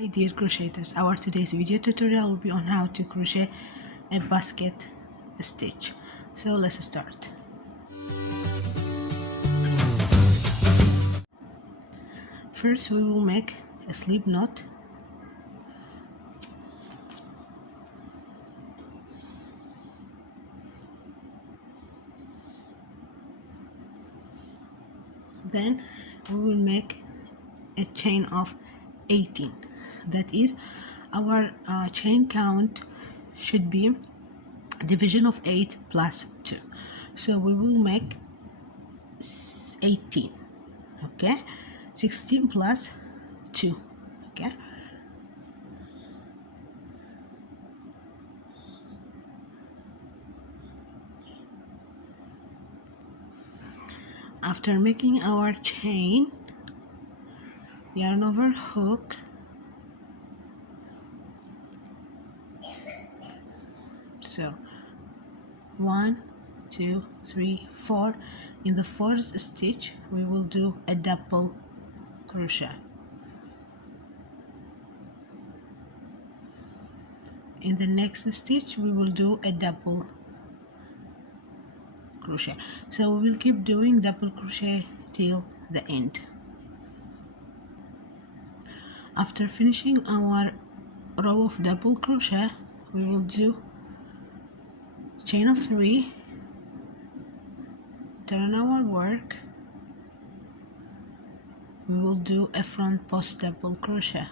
Hi dear crocheters, our today's video tutorial will be on how to crochet a basket stitch. So let's start. First we will make a slip knot. Then we will make a chain of 18. That is, our chain count should be division of 8 plus 2. So we will make 18. Okay, 16 plus 2. Okay, after making our chain, yarn over hook, so 1 2 3 4. In the fourth stitch we will do a double crochet. In the next stitch we will do a double crochet. So we will keep doing double crochet till the end. After finishing our row of double crochet, we will do chain of 3, turn our work, we will do a front post double crochet.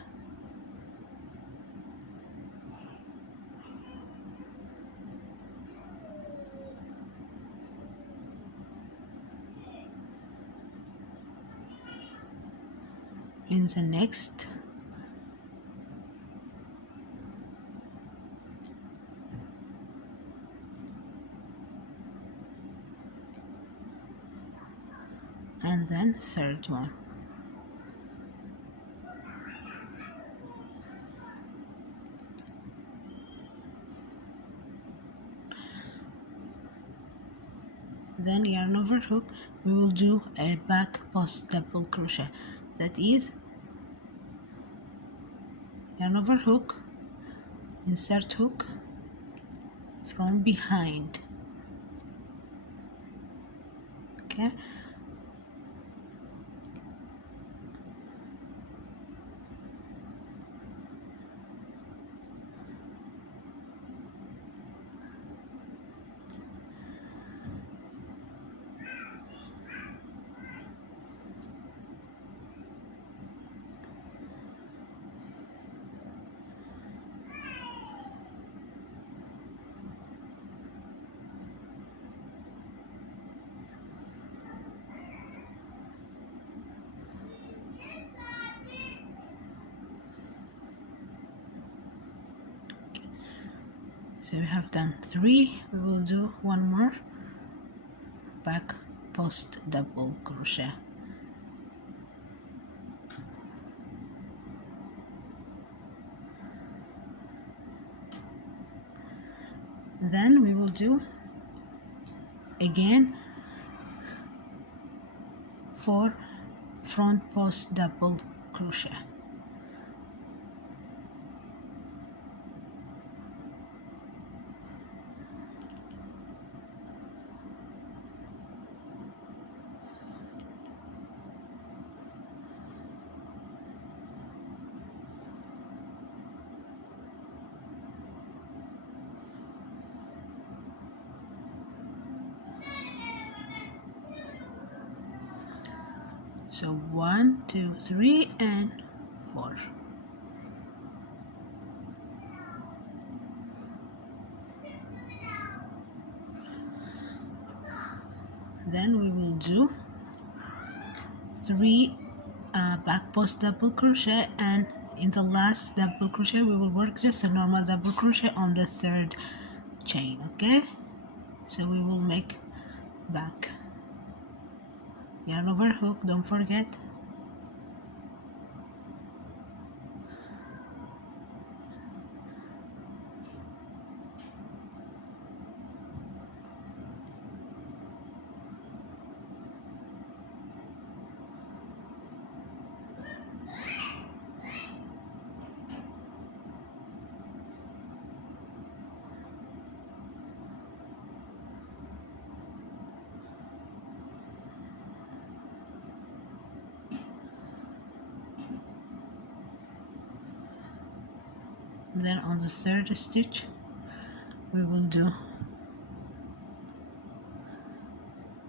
In the next and then third one. Then yarn over hook, we will do a back post double crochet. That is, yarn over hook, insert hook from behind. Okay, so we have done 3. We will do one more back post double crochet. Then we will do again 4 front post double crochet. So 1 2 3 and 4. Then we will do 3 back post double crochet, and in the last double crochet we will work just a normal double crochet on the third chain. Okay, so we will make back, yarn over hook, don't forget, Then on the third stitch we will do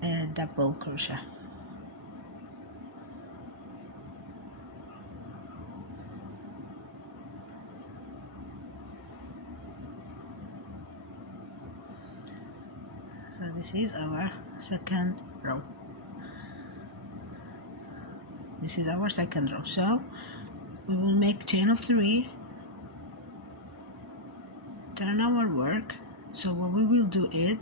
a double crochet. So this is our second row. This is our second row. So we will make chain of 3, turn our work. So what we will do is,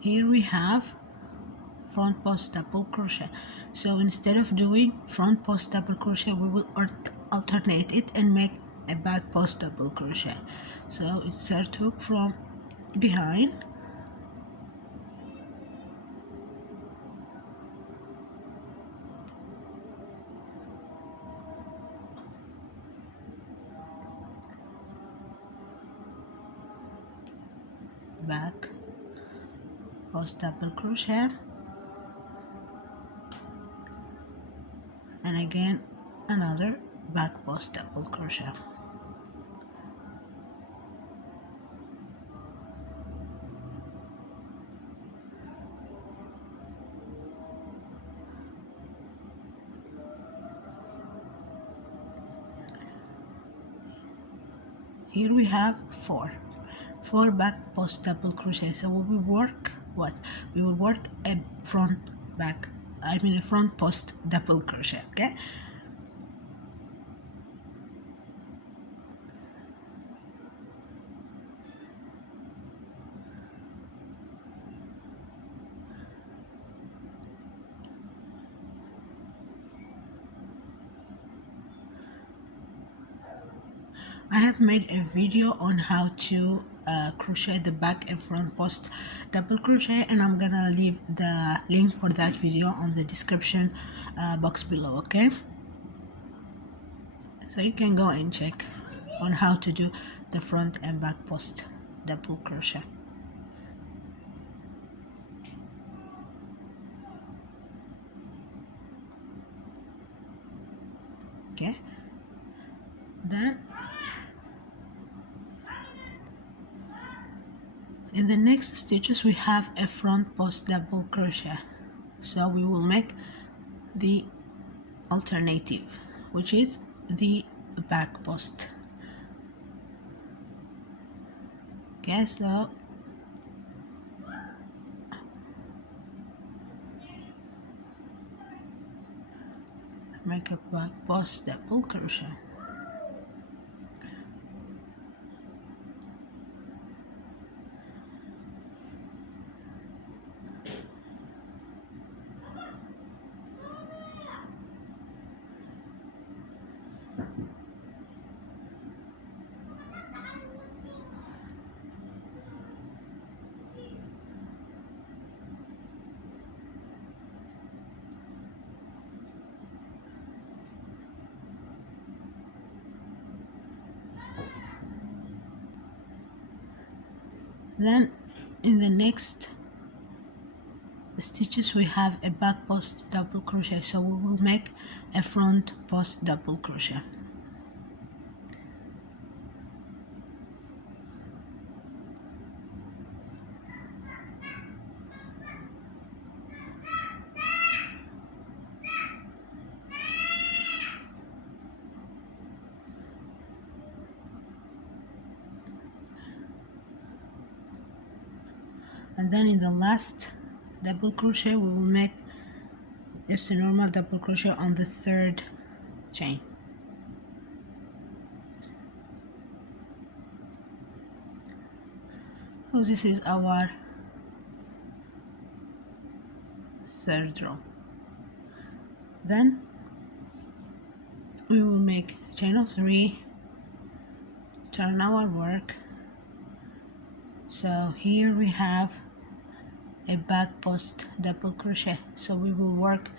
here we have front post double crochet. So instead of doing front post double crochet, we will alternate it and make a back post double crochet. So insert hook from behind, back post double crochet, and again another back post double crochet. Here we have four back post double crochet. So we will work we will work a front post double crochet. Okay, I have made a video on how to crochet the back and front post double crochet, and I'm gonna leave the link for that video on the description box below. Okay, so you can go and check on how to do the front and back post double crochet. Okay, then in the next stitches we have a front post double crochet. So we will make the alternative, which is the back post. Okay, so make a back post double crochet. Then in the next stitches we have a back post double crochet, so we will make a front post double crochet. And then in the last double crochet we will make just a normal double crochet on the third chain. So this is our third row. Then we will make chain of 3, turn our work. So here we have a back post double crochet, so we will work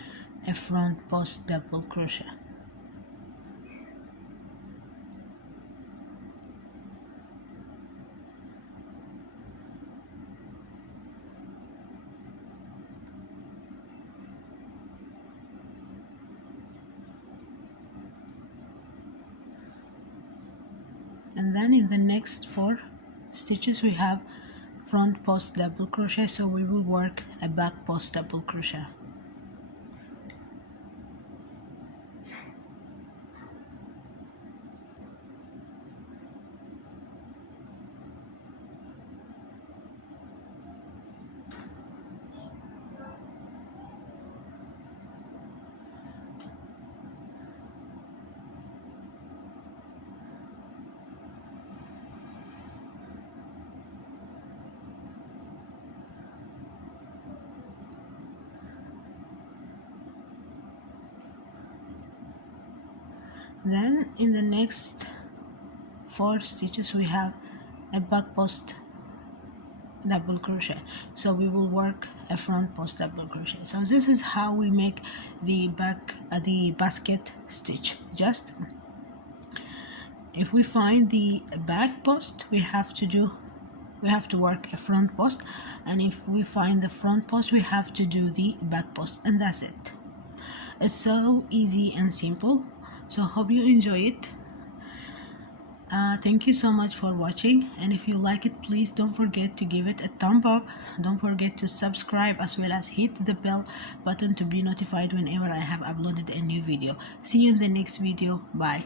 a front post double crochet. and then in the next 4 stitches we have front post double crochet, so we will work a back post double crochet. Then in the next 4 stitches we have a back post double crochet, so we will work a front post double crochet. So this is how we make the basket stitch. Just if we find the back post, we have to work a front post, and if we find the front post, we have to do the back post, and that's it. It's so easy and simple. So hope you enjoy it. Thank you so much for watching, and if you like it, please don't forget to give it a thumb up. Don't forget to subscribe as well as hit the bell button to be notified whenever I have uploaded a new video. See you in the next video. Bye.